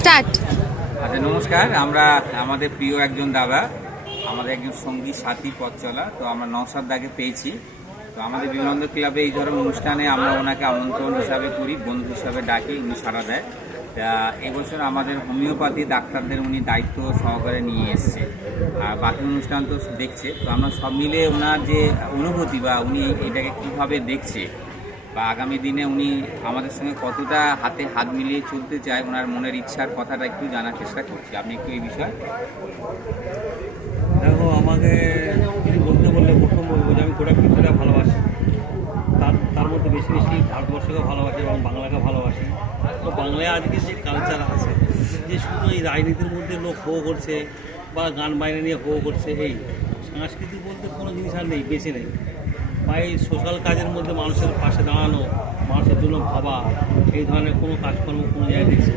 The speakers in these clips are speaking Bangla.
স্টার্ট। আচ্ছা নমস্কার। আমরা আমাদের প্রিয় একজন দাদা, আমাদের একজন সঙ্গী সাথী পথ চলা। তো আমরা নওসাদ দাকে পেয়েছি। তো আমাদের বিমানন্দ ক্লাবে এই ধরনের অনুষ্ঠানে আমরা ওনাকে আমন্ত্রণ হিসাবে করি, বন্ধু হিসাবে ডাকি, উনি সাড়া দেয়। তা এবছর আমাদের হোমিওপ্যাথি ডাক্তারদের উনি দায়িত্ব সহকারে নিয়ে এসছে। আর বাকি অনুষ্ঠান তো দেখছে। তো আমরা সব মিলে ওনার যে অনুভূতি বা উনি এটাকে কীভাবে দেখছে বা আগামী দিনে উনি আমাদের সঙ্গে কতটা হাতে হাত মিলিয়ে চলতে চায়, ওনার মনের ইচ্ছার কথাটা একটু জানার চেষ্টা করছি। আপনি একটু এই বিষয়ে? দেখো, আমাকে বলতে বললে প্রথম বলব যে আমি পৃথিবীটা ভালোবাসি। তার তার মধ্যে বেশি বেশি ভারতবর্ষকে ভালোবাসি এবং বাংলাকে ভালোবাসি। তো বাংলায় আজকে যে কালচার আছে, যে শুধু এই রাজনীতির মধ্যে লোক হো করছে বা গান বাইরে নিয়ে হো করছে, এই সাংস্কৃতিক বলতে কোনো জিনিস আর নেই, বেশি নেই। বা এই সোশ্যাল কাজের মধ্যে মানুষের পাশে দাঁড়ানো মানুষের জন্য ভাবা এই ধরনের কোনো কাজকর্ম কোনো জায়গায় দেখছি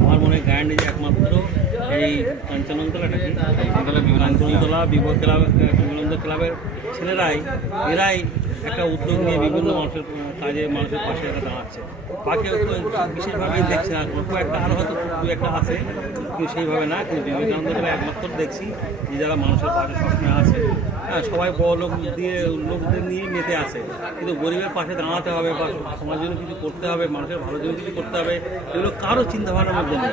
আমার মনে হয় গায়নে যে একমাত্র এই কাঞ্চনতলাটা কি কাঞ্চনতলা বিমলানন্দ ক্লাব। বিমলানন্দ ক্লাবের ছেলেরাই এরাই একটা উদ্যোগ নিয়ে বিভিন্ন মানুষের কাজে মানুষের পাশে একটা দাঁড়াচ্ছে। বাকি বিশেষভাবে দেখছি না একটা আরও হয়তো দু একটা আছে, কিন্তু সেইভাবে না, কিন্তু বিবেকানন্দ ক্লাবে একমাত্র দেখছি, যে যারা মানুষের পাশে সবসময় আছে। হ্যাঁ সবাই বড় লোক দিয়ে, লোকদের নিয়ে মেতে আসে কিন্তু গরিবের পাশে দাঁড়াতে হবে বা সমাজের জন্য কিছু করতে হবে, মানুষের ভালোর জন্য কিছু করতে হবে, এগুলো কারও চিন্তাভাবনার মধ্যে নেই।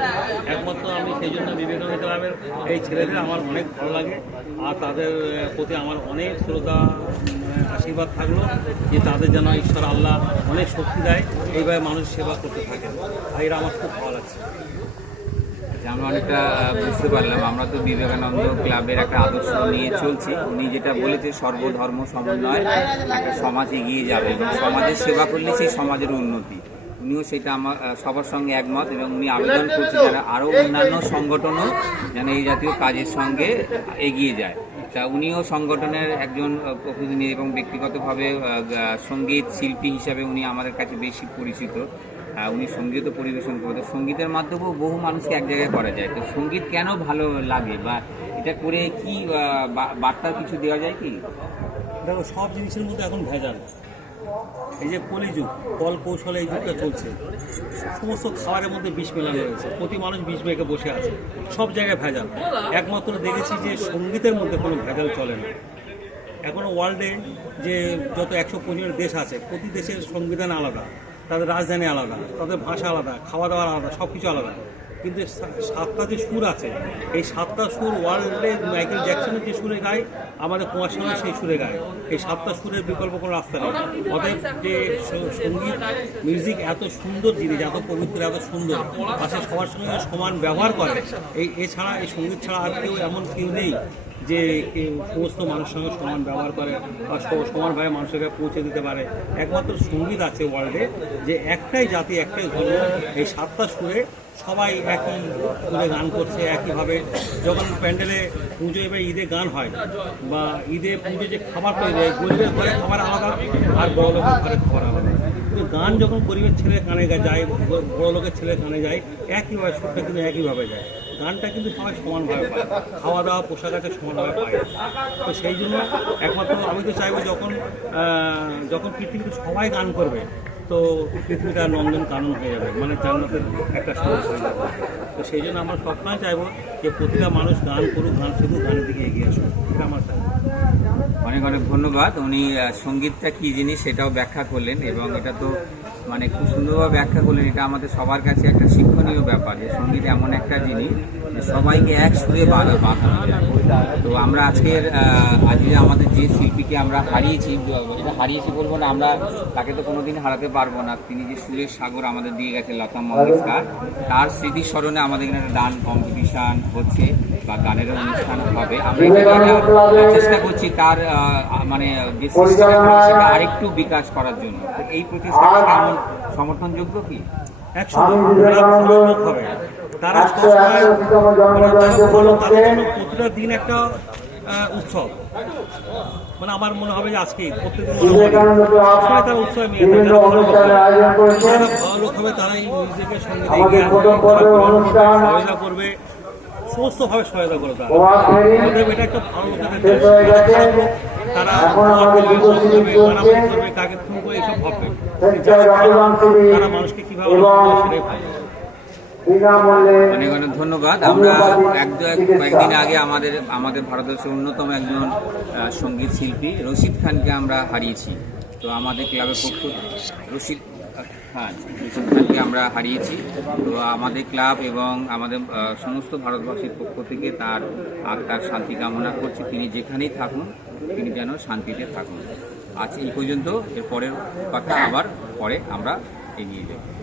একমাত্র আমি সেই জন্য বিবেকানন্দ ক্লাবের এই ছেলেদের আমার অনেক ভালো লাগে, আর তাদের প্রতি আমার অনেক শ্রোতা আশীর্বাদ থাকল যে তাদের যেন ঈশ্বর আল্লাহ অনেক শক্তি দেয় এইভাবে মানুষ সেবা করতে থাকে। আর এরা আমার খুব ভালো লাগছে। আচ্ছা, আমরা অনেকটা বুঝতে পারলাম। আমরা তো বিবেকানন্দ ক্লাবের একটা আদর্শ নিয়ে চলছি। উনি যেটা বলেছে সর্বধর্ম সমন্বয় একটা সমাজ এগিয়ে যাবে। এবং সমাজের সেবা করলে সেই সমাজের উন্নতি। উনিও সেটা আমার সবার সঙ্গে একমত এবং উনি আবেদন করছে যারা আরও অন্যান্য সংগঠনও যেন এই জাতীয় কাজের সঙ্গে এগিয়ে যায়। তা উনিও সংগঠনের একজন প্রতিনিধি এবং ব্যক্তিগতভাবে সংগীত শিল্পী হিসাবে উনি আমাদের কাছে বেশি পরিচিত। উনি সঙ্গীতও পরিবেশন করতো সঙ্গীতের মাধ্যমেও বহু মানুষকে এক জায়গায় করা যায়। তো সংগীত কেন ভালো লাগে বা এটা করে কি বার্তা কিছু দেওয়া যায় কি? দেখো, সব জিনিসের মধ্যে এখন ভেজাল। এই যে কলিযুগ কল কৌশলে এই যুগটা চলছে। সমস্ত খাবারের মধ্যে বিষ মেলানো রয়েছে প্রতি মানুষ বিষ মেখে বসে আছে। সব জায়গায় ভেজাল। একমাত্র দেখেছি যে সঙ্গীতের মধ্যে কোনো ভেজাল চলে না। এখনও ওয়ার্ল্ডে যে যত একশো পঁচিশ দেশ আছে, প্রতি দেশের সংবিধান আলাদা, তাদের রাজধানী আলাদা, তাদের ভাষা আলাদা, খাওয়া দাওয়া আলাদা সব কিছু আলাদা। কিন্তু সাতটা যে সুর আছে, এই সাতটা সুর ওয়ার্ল্ডে মাইকেল জ্যাকসনের যে সুরে গায়, আমাদের কুমার শানু সেই সুরে গায়। এই সাতটা সুরের বিকল্প কোনো রাস্তা নেই। অতএব যে সংগীত, মিউজিক এত সুন্দর জিনিস, এত পবিত্র, এত সুন্দর পাশে সবার সঙ্গে সমান ব্যবহার করে। এই এছাড়া এই সংগীত ছাড়া আর কেউ এমন কেউ নেই যে সমস্ত মানুষের সঙ্গে সমান ব্যবহার করে বা সমানভাবে মানুষের কাছে পৌঁছে দিতে পারে। একমাত্র সংগীত আছে ওয়ার্ল্ডে যে একটাই জাতি, একটাই ধর্ম এই সাতটা সুরে সবাই একই সুরে গান করছে একইভাবে। যখন প্যান্ডেলে পুজোয় বা ঈদে গান হয়, বা ঈদে পুজো যে খাবার তৈরি হয় গরিবের ঘরে খাবার আলাদা আর বড় লোকের ঘরে খাবার আলাদা। কিন্তু গান যখন গরিবের ছেলে কানে যায় বড় লোকের ছেলে কানে যায়, একইভাবে, সুরটা কিন্তু একইভাবে যায়। গানটা কিন্তু সবাই সমানভাবে পায়। খাওয়া দাওয়া, পোশাক আশাক সমানভাবে পায়। তো সেই জন্য একমাত্র আমি তো চাইব যখন যখন পৃথিবীতে সবাই গান করবে তো পৃথিবীটা নন্দন কানন হয়ে যাবে মানে জান্নাতের একটা সমস্যা তো সেই জন্য আমরা সবসময় চাইব যে প্রতিটা মানুষ গান করুক, গান শিখুক, গানের দিকে এগিয়ে আসুক। এটা আমার চাই। অনেক অনেক ধন্যবাদ। উনি সঙ্গীতটা কী জিনিস সেটাও ব্যাখ্যা করলেন এবং এটা তো মানে খুব সুন্দরভাবে ব্যাখ্যা করলেন এটা আমাদের সবার কাছে একটা শিক্ষণীয় ব্যাপার যে সংগীত এমন একটা জিনিস যে সবাইকে এক সুরে বাঁধা তো আমরা আজকের আজকে আমাদের যে শিল্পীকে আমরা হারিয়েছি এটা হারিয়েছি বলব না আমরা তাকে তো কোনোদিন হারাতে পারব না। তিনি যে সুরের সাগর আমাদের দিয়ে গেছে লতা মঙ্গেশকর তার স্মৃতি স্মরণে আমাদের এখানে একটা গান কম্পিটিশন হচ্ছে বা গানের অনুষ্ঠান হবে। আমরা চেষ্টা করছি তার মানে যে করেছে আরেকটু বিকাশ করার জন্য। এই প্রচেষ্টাটা কেমন সমর্থনযোগ্য কি? একশো লোক হবে। তারা সবসময় মানে প্রতিটা দিন একটা উৎসব। মানে আমার মনে হবে যে আজকে সবসময় তারা উৎসবে থাকে যারা ভালো লোক হবে। যারা ভালো তারা এই মিউজিকের সঙ্গে সহায়তা করবে সমস্তভাবে সহায়তা করবে তারা। এটা একটা ভালো তারা কাকে অনেক অনেক ধন্যবাদ। আমরা এক দু এক কয়েকদিন আগে আমাদের আমাদের ভারতবর্ষের অন্যতম একজন সংগীত শিল্পী রশিদ খানকে আমরা হারিয়েছি। তো আমাদের ক্লাবের পক্ষ রশিদ খান রশিদ খানকে আমরা হারিয়েছি। তো আমাদের ক্লাব এবং আমাদের সমস্ত ভারতবাসীর পক্ষ থেকে তার আত্মার শান্তি কামনা করছি। তিনি যেখানেই থাকুন তিনি যেন শান্তিতে থাকুন। আজ এই পর্যন্ত এর পরের কথা আবার পরে আমরা এগিয়ে যাব